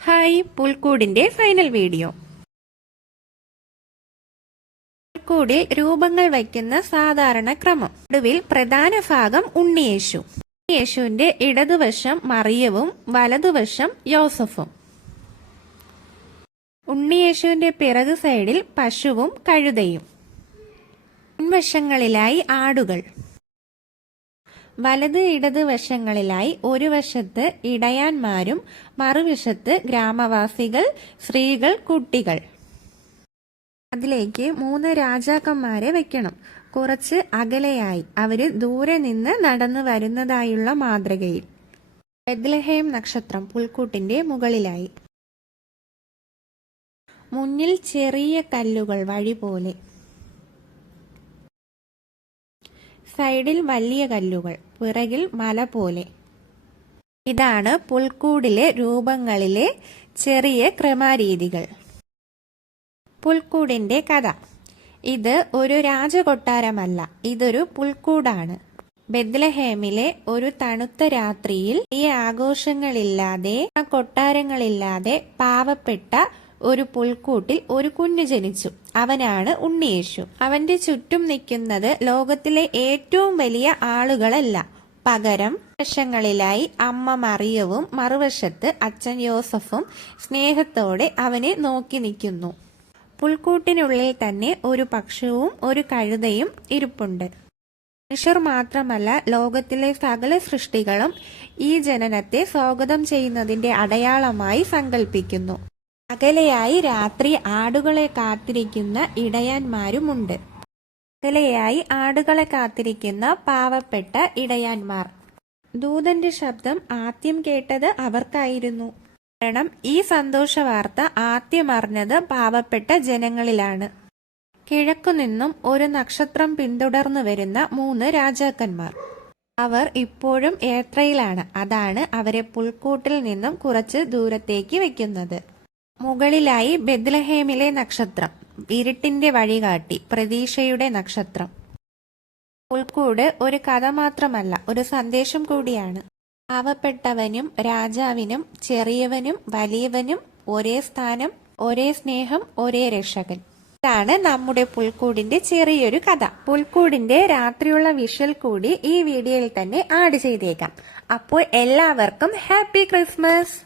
Hi, പുൽക്കൂടിന്റെ final video. പുൽക്കൂടിൽ രൂപങ്ങൾ വയ്ക്കുന്ന സാധാരണ ക്രമം. ഒടുവിൽ പ്രധാന ഭാഗം ഉണ്ണിയേശു. ഉണ്ണിയേശുവിന്റെ ഇടതുവശം മറിയവും വലതുവശം യോസഫും. ഉണ്ണിയേശുവിന്റെ പിറകു സൈഡിൽ പശുവും കഴുതയും. മുൻവശങ്ങളിലായി ആടുകൾ. വലത് ഇടത് വശങ്ങളിലായി ഒരു വശത്ത് ഇടയാന്മാരും മറുവശത്ത് ഗ്രാമവാസികൾ, സ്ത്രീകൾ, കുട്ടികൾ. അതിലേക്ക് 3 രാജാക്കന്മാരെ വെക്കണം. കുറച്ച് അകലെയായി, അവര് ദൂരെ നിന്ന് നടന്നു വരുന്നതായുള്ള മാതൃകയിൽ. ബെത്ലഹേം നക്ഷത്രം പുൽക്കൂട്ടിന്റെ മുകളിലായി. മുന്നിൽ ചെറിയ കല്ലുകൾ വഴി പോലെ, സൈഡിൽ വലിയ കല്ലുകൾ, പിറകിൽ മല പോലെ. ഇതാണ് പുൽക്കൂടിലെ രൂപങ്ങളിലെ ചെറിയ ക്രമരീതികൾ. പുൽക്കൂടിന്റെ കഥ. ഇത് ഒരു രാജകൊട്ടാരമല്ല, ഇതൊരു പുൽക്കൂടാണ്. ബെത്ലഹേമിലെ ഒരു തണുത്ത രാത്രിയിൽ ഈ ആഘോഷങ്ങളില്ലാതെ, കൊട്ടാരങ്ങളില്ലാതെ പാവപ്പെട്ട ഒരു പുൽക്കൂട്ടിൽ ഒരു കുഞ്ഞു ജനിച്ചു. അവനാണ് ഉണ്ണിയേശു. അവന്റെ ചുറ്റും നിൽക്കുന്നത് ലോകത്തിലെ ഏറ്റവും വലിയ ആളുകളല്ല, പകരം വശങ്ങളിലായി അമ്മ മറിയവും മറുവശത്ത് അച്ഛൻ യോസഫും സ്നേഹത്തോടെ അവനെ നോക്കി നിൽക്കുന്നു. പുൽക്കൂട്ടിനുള്ളിൽ തന്നെ ഒരു പക്ഷവും ഒരു കഴുതയും ഇരിപ്പുണ്ട്. മനുഷ്യർ മാത്രമല്ല, ലോകത്തിലെ സകല സൃഷ്ടികളും ഈ ജനനത്തെ സ്വാഗതം ചെയ്യുന്നതിന്റെ അടയാളമായി സങ്കല്പിക്കുന്നു. അകലെയായി രാത്രി ആടുകളെ കാത്തിരിക്കുന്ന ഇടയാന്മാരുമുണ്ട്. അകലെയായി ആടുകളെ കാത്തിരിക്കുന്ന പാവപ്പെട്ട ഇടയാന്മാർ. ദൂതന്റെ ശബ്ദം ആദ്യം കേട്ടത് അവർക്കായിരുന്നു. കാരണം ഈ സന്തോഷ വാർത്ത ആദ്യം അറിഞ്ഞത് പാവപ്പെട്ട ജനങ്ങളിലാണ്. കിഴക്കുനിന്നും ഒരു നക്ഷത്രം പിന്തുടർന്നു വരുന്ന 3 രാജാക്കന്മാർ. അവർ ഇപ്പോഴും യാത്രയിലാണ്. അതാണ് അവരെ പുൽക്കൂട്ടിൽ നിന്നും കുറച്ച് ദൂരത്തേക്ക് വെക്കുന്നത്. മുകളിലായി ബെത്ലഹേമിലെ നക്ഷത്രം, ഇരുട്ടിന്റെ വഴികാട്ടി, പ്രതീക്ഷയുടെ നക്ഷത്രം. പുൽക്കൂട് ഒരു കഥ മാത്രമല്ല, ഒരു സന്ദേശം കൂടിയാണ്. പാവപ്പെട്ടവനും രാജാവിനും ചെറിയവനും വലിയവനും ഒരേ സ്ഥാനം, ഒരേ സ്നേഹം, ഒരേ രക്ഷകൻ. ഇതാണ് നമ്മുടെ പുൽക്കൂടിന്റെ ചെറിയൊരു കഥ. പുൽക്കൂടിന്റെ രാത്രിയുള്ള വിഷ്വൽ കൂടി ഈ വീഡിയോയിൽ തന്നെ ആഡ് ചെയ്തേക്കാം. അപ്പോൾ എല്ലാവർക്കും ഹാപ്പി ക്രിസ്മസ്.